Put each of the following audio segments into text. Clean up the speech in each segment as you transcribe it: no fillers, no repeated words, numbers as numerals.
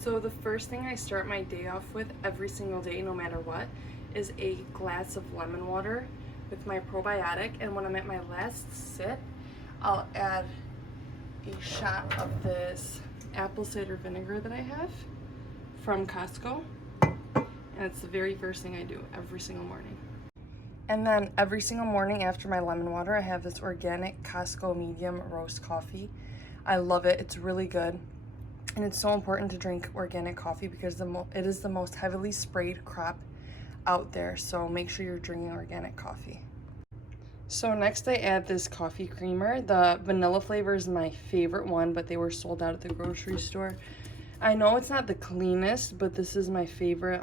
So the first thing I start my day off with every single day, no matter what, is a glass of lemon water with my probiotic. And when I'm at my last sip, I'll add a shot of this apple cider vinegar that I have from Costco. And it's the very first thing I do every single morning. And then every single morning after my lemon water, I have this organic Costco medium roast coffee. I love it. It's really good. And it's so important to drink organic coffee because it is the most heavily sprayed crop out there. So make sure you're drinking organic coffee. So next I add this coffee creamer. The vanilla flavor is my favorite one, but they were sold out at the grocery store. I know it's not the cleanest, but this is my favorite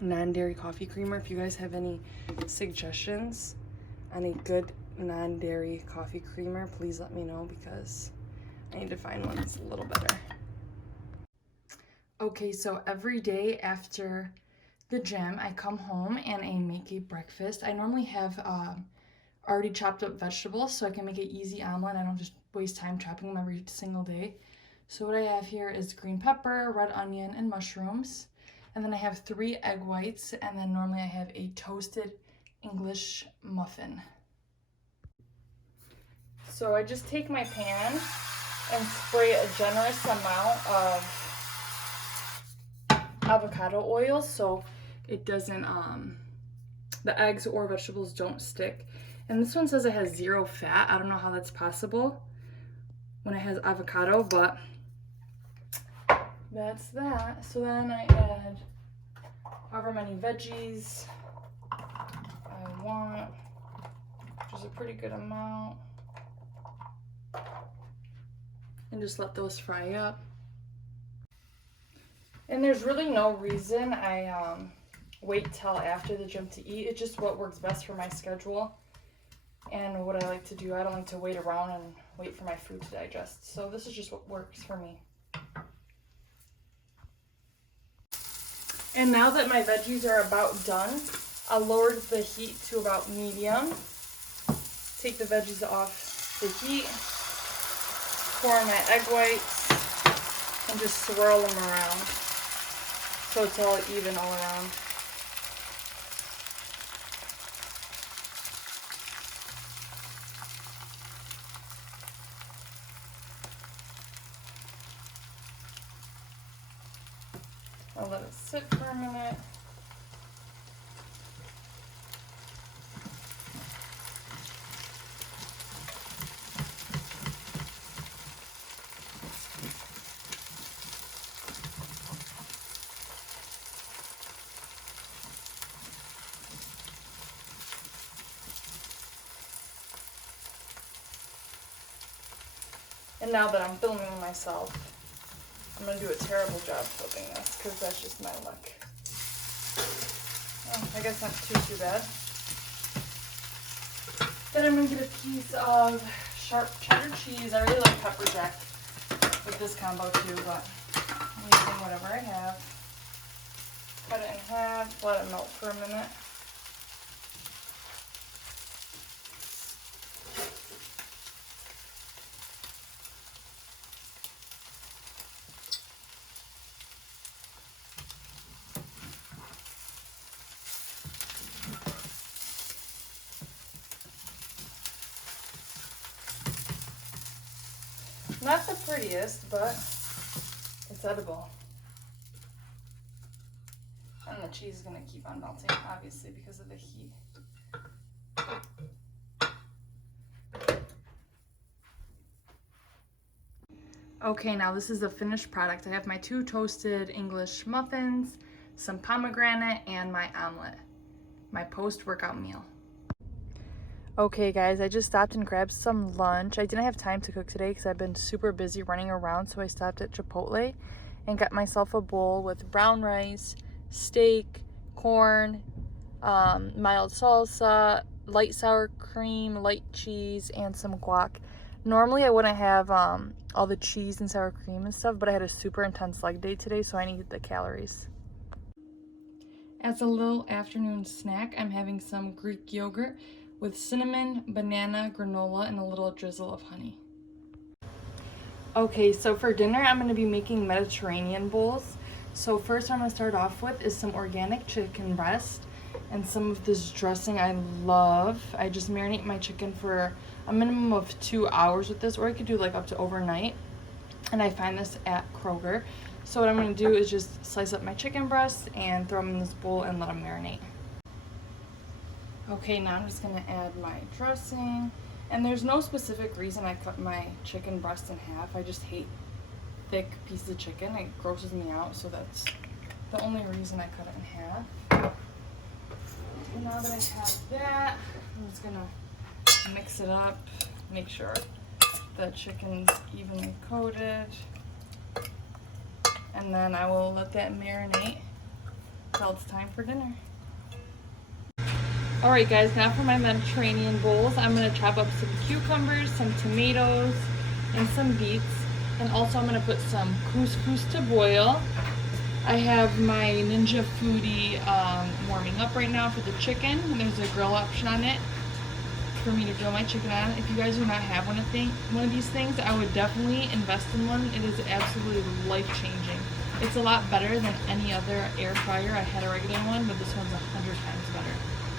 non-dairy coffee creamer. If you guys have any suggestions on a good non-dairy coffee creamer, please let me know because I need to find one that's a little better. Okay, so every day after the gym, I come home and I make a breakfast. I normally have already chopped up vegetables so I can make an easy omelet. I don't just waste time chopping them every single day. So what I have here is green pepper, red onion, and mushrooms. And then I have 3 egg whites, and then normally I have a toasted English muffin. So I just take my pan and spray a generous amount of avocado oil so it doesn't, the eggs or vegetables don't stick. And this one says it has 0 fat. I don't know how that's possible when it has avocado, but that's that. So then I add however many veggies I want, which is a pretty good amount. And just let those fry up. And there's really no reason I wait till after the gym to eat. It's just what works best for my schedule and what I like to do. I don't like to wait around and wait for my food to digest. So this is just what works for me. And now that my veggies are about done, I'll lower the heat to about medium. Take the veggies off the heat. Pour in my egg whites and just swirl them around so it's all even all around. I'll let it sit for a minute. And now that I'm filming myself, I'm going to do a terrible job flipping this because that's just my luck. Oh, I guess not too bad. Then I'm going to get a piece of sharp cheddar cheese. I really like pepper jack with this combo too, but I'm using whatever I have. Cut it in half, let it melt for a minute. Not the prettiest, but it's edible. And the cheese is going to keep on melting, obviously, because of the heat. Okay, now this is the finished product. I have my 2 toasted English muffins, some pomegranate, and my omelet, my post-workout meal. Okay guys, I just stopped and grabbed some lunch. I didn't have time to cook today because I've been super busy running around, so I stopped at Chipotle and got myself a bowl with brown rice, steak, corn, mild salsa, light sour cream, light cheese, and some guac. Normally I wouldn't have all the cheese and sour cream and stuff, but I had a super intense leg day today, so I needed the calories. As a little afternoon snack, I'm having some Greek yogurt with cinnamon, banana, granola, and a little drizzle of honey. Okay, so for dinner, I'm going to be making Mediterranean bowls. So first I'm going to start off with is some organic chicken breast and some of this dressing I love. I just marinate my chicken for a minimum of 2 hours with this, or I could do like up to overnight. And I find this at Kroger. So what I'm going to do is just slice up my chicken breasts and throw them in this bowl and let them marinate. Okay, now I'm just going to add my dressing. And there's no specific reason I cut my chicken breast in half. I just hate thick pieces of chicken. It grosses me out, so that's the only reason I cut it in half. And now that I have that, I'm just going to mix it up, make sure the chicken's evenly coated. And then I will let that marinate until it's time for dinner. Alright guys, now for my Mediterranean bowls, I'm going to chop up some cucumbers, some tomatoes, and some beets. And also I'm going to put some couscous to boil. I have my Ninja Foodie warming up right now for the chicken. And there's a grill option on it for me to grill my chicken on. If you guys do not have one of these things, I would definitely invest in one. It is absolutely life-changing. It's a lot better than any other air fryer. I had a regular one, but this one's 100 times better.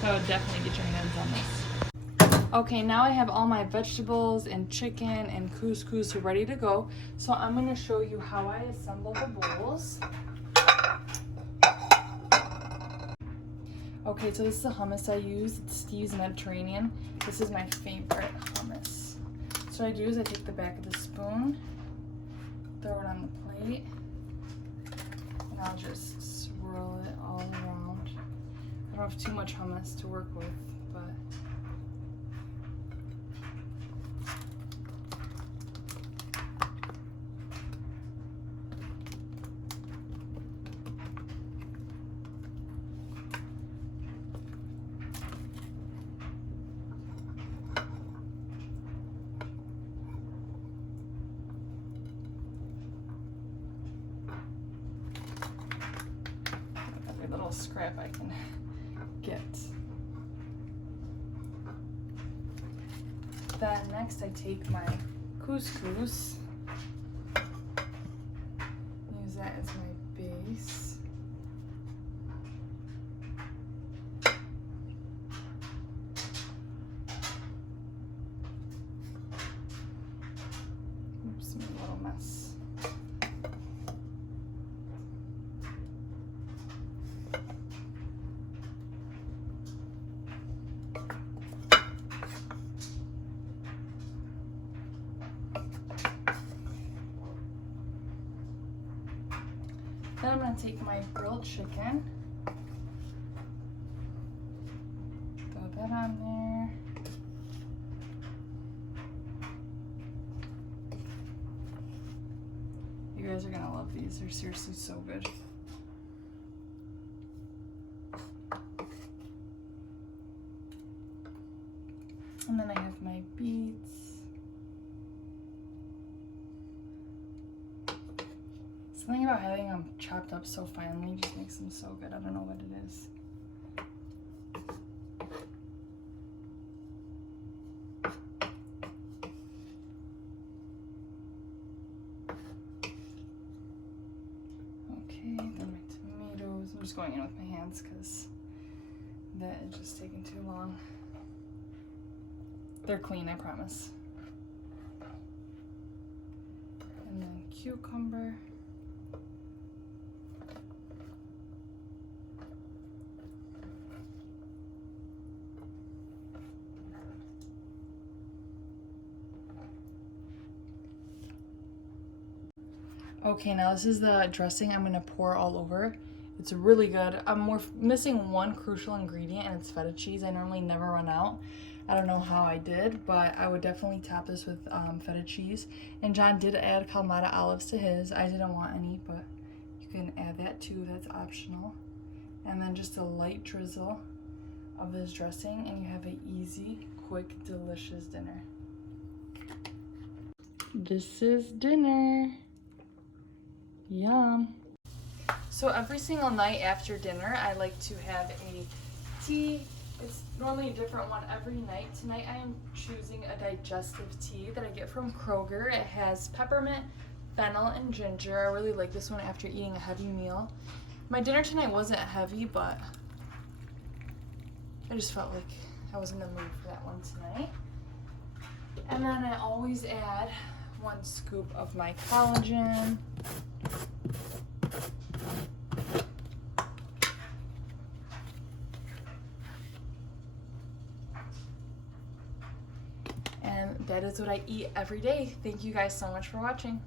So I would definitely get your hands on this. Okay, now I have all my vegetables and chicken and couscous ready to go. So I'm going to show you how I assemble the bowls. Okay, so this is the hummus I use. It's Steve's Mediterranean. This is my favorite hummus. So what I do is I take the back of the spoon, throw it on the plate, and I'll just swirl it all around. I don't have too much hummus to work with, but every little scrap I can get. Then next I take my couscous, use that as my base. Oops, made a little mess. Then I'm going to take my grilled chicken, throw that on there. You guys are going to love these. They're seriously so good. And then I have my beets. Something about having them chopped up so finely just makes them so good. I don't know what it is. Okay, then my tomatoes. I'm just going in with my hands because that is just taking too long. They're clean, I promise. And then cucumber. Okay, now this is the dressing I'm gonna pour all over. It's really good. We're missing one crucial ingredient, and it's feta cheese. I normally never run out. I don't know how I did, but I would definitely top this with feta cheese. And John did add Kalamata olives to his. I didn't want any, but you can add that too. That's optional. And then just a light drizzle of this dressing, and you have an easy, quick, delicious dinner. This is dinner. Yum. So every single night after dinner, I like to have a tea It's normally a different one every night. Tonight I am choosing a digestive tea that I get from Kroger. It has peppermint, fennel, and ginger. I really like this one after eating a heavy meal. My dinner tonight wasn't heavy, but I just felt like I was in the mood for that one tonight. And then I always add 1 scoop of my collagen. And that is what I eat every day. Thank you guys so much for watching.